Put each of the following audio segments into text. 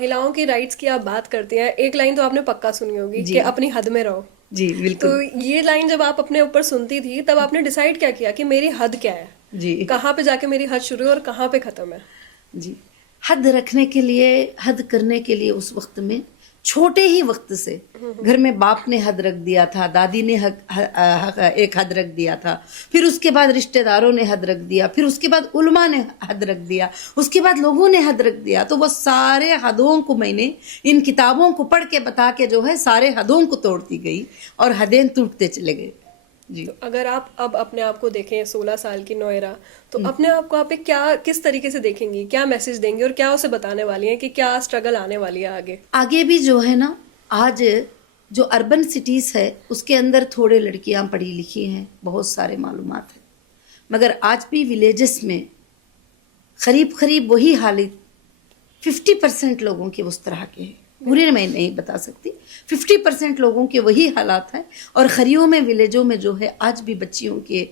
महिलाओं की राइट्स की आप बात करती हैं, एक लाइन तो आपने पक्का सुनी होगी जी। कि अपनी हद में रहो। जी बिल्कुल। तो ये लाइन जब आप अपने ऊपर सुनती थी तब आपने डिसाइड क्या किया कि मेरी हद क्या है, जी कहाँ पे जाके मेरी हद शुरू है और कहाँ पे खत्म है? जी। हद रखने के लिए, हद करने के लिए उस वक्त में छोटे ही वक्त से घर में बाप ने हद रख दिया था, दादी ने एक हद रख दिया था, फिर उसके बाद रिश्तेदारों ने हद रख दिया, फिर उसके बाद उल्मा ने हद रख दिया, उसके बाद लोगों ने हद रख दिया। तो वो सारे हदों को मैंने इन किताबों को पढ़ के बता के जो है सारे हदों को तोड़ती गई और हदें टूटते चले गए। जी। तो अगर आप अब अपने आप को देखें 16 साल की नोएरा, तो अपने आप को आप एक क्या किस तरीके से देखेंगी, क्या मैसेज देंगी और क्या उसे बताने वाली हैं कि क्या स्ट्रगल आने वाली है आगे? आगे भी जो है ना, आज जो अर्बन सिटीज़ है उसके अंदर थोड़े लड़कियां पढ़ी लिखी हैं, बहुत सारे मालूमात है, मगर आज भी विलेजेस में करीब करीब वही हालत 50% लोगों के उस तरह के हैं। पूरे मैं नहीं बता सकती, 50% लोगों के वही हालात हैं। और खरियों में, विलेजों में जो है आज भी बच्चियों के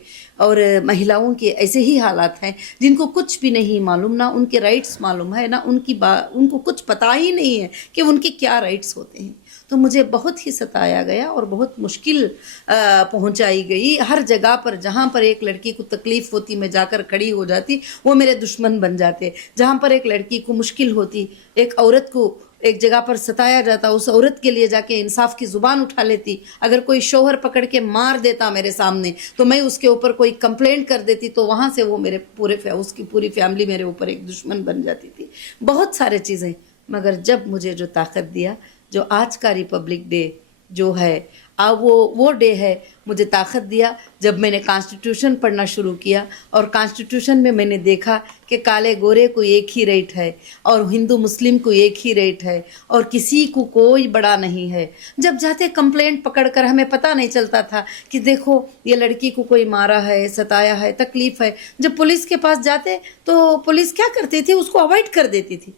और महिलाओं के ऐसे ही हालात हैं जिनको कुछ भी नहीं मालूम, ना उनके राइट्स मालूम है, ना उनको कुछ पता ही नहीं है कि उनके क्या राइट्स होते हैं। तो मुझे बहुत ही सताया गया और बहुत मुश्किल पहुंचाई गई। हर जगह पर जहाँ पर एक लड़की को तकलीफ़ होती मैं जाकर खड़ी हो जाती, वो मेरे दुश्मन बन जाते। जहाँ पर एक लड़की को मुश्किल होती, एक औरत को एक जगह पर सताया जाता, उस औरत के लिए जाके इंसाफ की ज़ुबान उठा लेती। अगर कोई शौहर पकड़ के मार देता मेरे सामने तो मैं उसके ऊपर कोई कंप्लेंट कर देती, तो वहाँ से वो मेरे उसकी पूरी फैमिली मेरे ऊपर एक दुश्मन बन जाती थी। बहुत सारे चीज़ें। मगर जब मुझे जो ताकत दिया, जो आज का रिपब्लिक डे जो है, अब वो डे है, मुझे ताकत दिया जब मैंने कॉन्स्टिट्यूशन पढ़ना शुरू किया और कॉन्स्टिट्यूशन में मैंने देखा कि काले गोरे को एक ही रेट है और हिंदू मुस्लिम को एक ही रेट है और किसी को कोई बड़ा नहीं है। जब जाते कंप्लेंट पकड़कर हमें पता नहीं चलता था कि देखो ये लड़की को कोई मारा है, सताया है, तकलीफ़ है। जब पुलिस के पास जाते तो पुलिस क्या करती थी, उसको अवॉइड कर देती थी।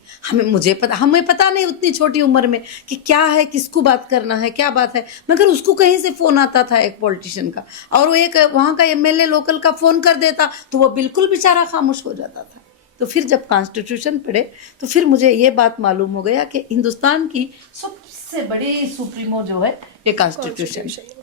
हमें पता नहीं उतनी छोटी उम्र में कि क्या है, किसको बात करना है, क्या बात है। मगर उसको कहीं से फ़ोन आता था एक पॉलिटिशियन का, और वो एक वहाँ का एमएलए लोकल का फ़ोन कर देता तो वो बिल्कुल बेचारा खामोश हो जाता था। तो फिर जब कॉन्स्टिट्यूशन पढ़े तो फिर मुझे ये बात मालूम हो गया कि हिंदुस्तान की सबसे बड़ी सुप्रीमो जो है ये कॉन्स्टिट्यूशन है।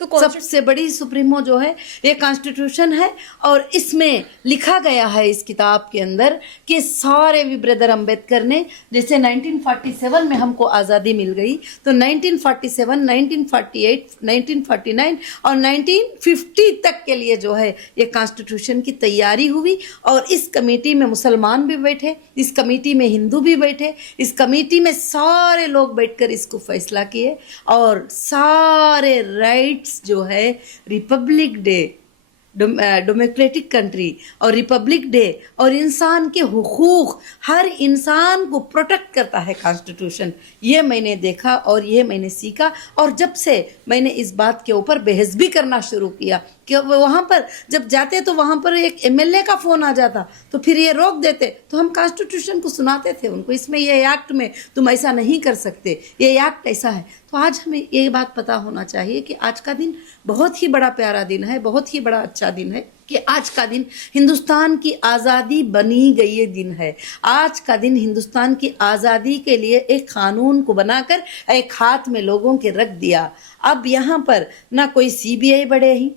तो सबसे बड़ी सुप्रीमो जो है ये कॉन्स्टिट्यूशन है। और इसमें लिखा गया है इस किताब के अंदर कि सारे भी ब्रदर अम्बेडकर ने, जैसे 1947 में हमको आज़ादी मिल गई, तो 1947, 1948, 1949 और 1950 तक के लिए जो है ये कॉन्स्टिट्यूशन की तैयारी हुई। और इस कमेटी में मुसलमान भी बैठे, इस कमेटी में हिंदू भी बैठे, इस कमेटी में सारे लोग बैठकर इसको फैसला किए और सारे राइट जो है रिपब्लिक डे, डेमोक्रेटिक कंट्री और रिपब्लिक डे और इंसान के हुकूक, हर इंसान को प्रोटेक्ट करता है कॉन्स्टिट्यूशन। ये मैंने देखा और ये मैंने सीखा। और जब से मैंने इस बात के ऊपर बहस भी करना शुरू किया कि वहाँ पर जब जाते तो वहाँ पर एक एमएलए का फ़ोन आ जाता तो फिर ये रोक देते, तो हम कॉन्स्टिट्यूशन को सुनाते थे उनको, इसमें ये एक्ट में तुम ऐसा नहीं कर सकते, ये एक्ट ऐसा है। तो आज हमें ये बात पता होना चाहिए कि आज का दिन बहुत ही बड़ा प्यारा दिन है, बहुत ही बड़ा अच्छा दिन है कि आज का दिन हिंदुस्तान की आज़ादी बनी गई ये दिन है। आज का दिन हिंदुस्तान की आज़ादी के लिए एक कानून को बनाकर एक हाथ में लोगों के रख दिया। अब यहाँ पर ना कोई सीबीआई बड़े ही,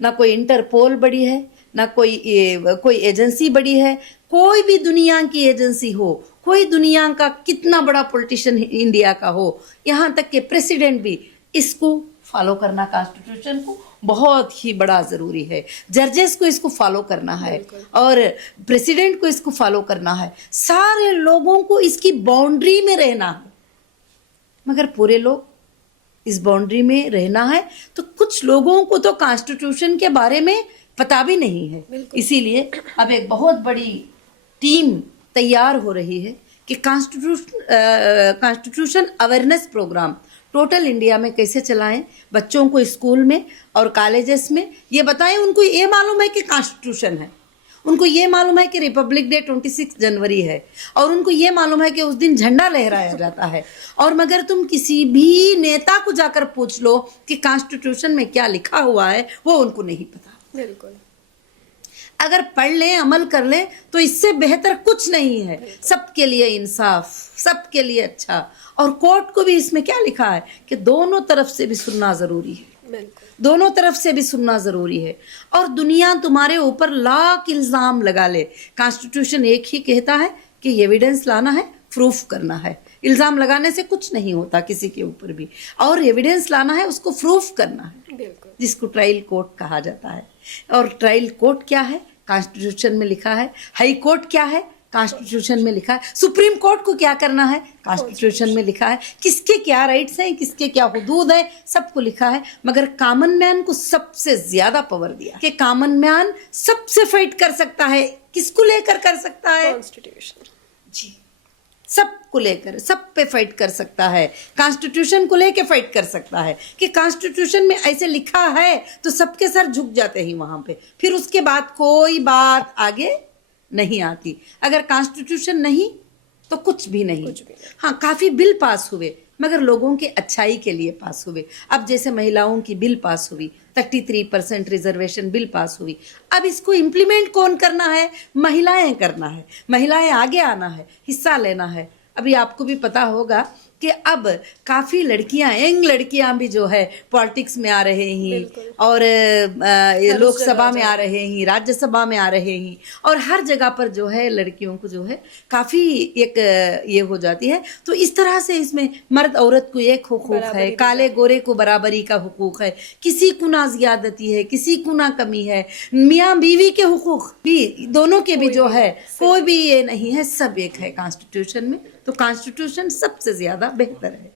ना कोई इंटरपोल बड़ी है, ना कोई एजेंसी बड़ी है। कोई भी दुनिया की एजेंसी हो, कोई दुनिया का कितना बड़ा पॉलिटिशियन इंडिया का हो, यहाँ तक के प्रेसिडेंट भी इसको फॉलो करना, कॉन्स्टिट्यूशन को बहुत ही बड़ा ज़रूरी है। जजेस को इसको फॉलो करना है और प्रेसिडेंट को इसको फॉलो करना है। सारे लोगों को इसकी बाउंड्री में रहना है। मगर पूरे लोग इस बाउंड्री में रहना है तो कुछ लोगों को तो कॉन्स्टिट्यूशन के बारे में पता भी नहीं है। इसीलिए अब एक बहुत बड़ी टीम तैयार हो रही है कि constitution awareness program total India में कैसे चलाएं, बच्चों को स्कूल में और कॉलेजेस में ये बताएं। उनको ये मालूम है कि कॉन्स्टिट्यूशन है, उनको ये मालूम है कि रिपब्लिक डे 26 जनवरी है, और उनको ये मालूम है कि उस दिन झंडा लहराया जाता है। और मगर तुम किसी भी नेता को जाकर पूछ लो कि कॉन्स्टिट्यूशन में क्या लिखा हुआ है, वो उनको नहीं पता। बिल्कुल। अगर पढ़ लें, अमल कर लें, तो इससे बेहतर कुछ नहीं है। सबके लिए इंसाफ, सबके लिए अच्छा। और कोर्ट को भी इसमें क्या लिखा है कि दोनों तरफ से भी सुनना जरूरी है, बिल्कुल दोनों तरफ से भी सुनना जरूरी है। और दुनिया तुम्हारे ऊपर लाख इल्जाम लगा ले, कॉन्स्टिट्यूशन एक ही कहता है कि एविडेंस लाना है, प्रूफ करना है। इल्जाम लगाने से कुछ नहीं होता किसी के ऊपर भी, और एविडेंस लाना है, उसको प्रूफ करना है, बिल्कुल जिसको ट्रायल कोर्ट कहा जाता है। और ट्रायल कोर्ट क्या है? कॉन्स्टिट्यूशन में लिखा है। हाई कोर्ट क्या है? कॉन्स्टिट्यूशन में लिखा है। सुप्रीम कोर्ट को क्या करना है? कॉन्स्टिट्यूशन में लिखा है। किसके क्या राइट्स हैं, किसके क्या हुदूद है, सबको लिखा है। मगर कॉमन मैन को सबसे ज्यादा पावर दिया कि कॉमन मैन सबसे फाइट कर सकता है। किसको लेकर कर सकता है? कॉन्स्टिट्यूशन जी, सबको लेकर, सब पे फाइट कर सकता है। कॉन्स्टिट्यूशन को लेके फाइट कर सकता है कि कॉन्स्टिट्यूशन में ऐसे लिखा है, तो सबके सर झुक जाते हैं वहां पे। फिर उसके बाद कोई बात आगे नहीं आती। अगर कॉन्स्टिट्यूशन नहीं तो कुछ भी नहीं। हाँ, काफी बिल पास हुए, मगर लोगों के अच्छाई के लिए पास हुए। अब जैसे महिलाओं की बिल पास हुई, 33% रिजर्वेशन बिल पास हुई। अब इसको इम्प्लीमेंट कौन करना है? महिलाएं करना है, महिलाएं आगे आना है, हिस्सा लेना है। अभी आपको भी पता होगा कि अब काफी लड़कियां, यंग लड़कियां भी जो है पॉलिटिक्स में आ रहे हैं, और लोकसभा में आ रहे हैं, राज्यसभा में आ रहे हैं, और हर जगह पर जो है लड़कियों को जो है काफी एक ये हो जाती है। तो इस तरह से इसमें मर्द औरत को एक हुकूक है, काले गोरे को बराबरी का हुकूक है, किसी को ना ज्यादती है, किसी को ना कमी है। मियाँ बीवी के हुकूक भी, दोनों के भी जो है, कोई भी ये नहीं है, सब एक है कॉन्स्टिट्यूशन में। तो कॉन्स्टिट्यूशन सबसे ज्यादा बेहतर है।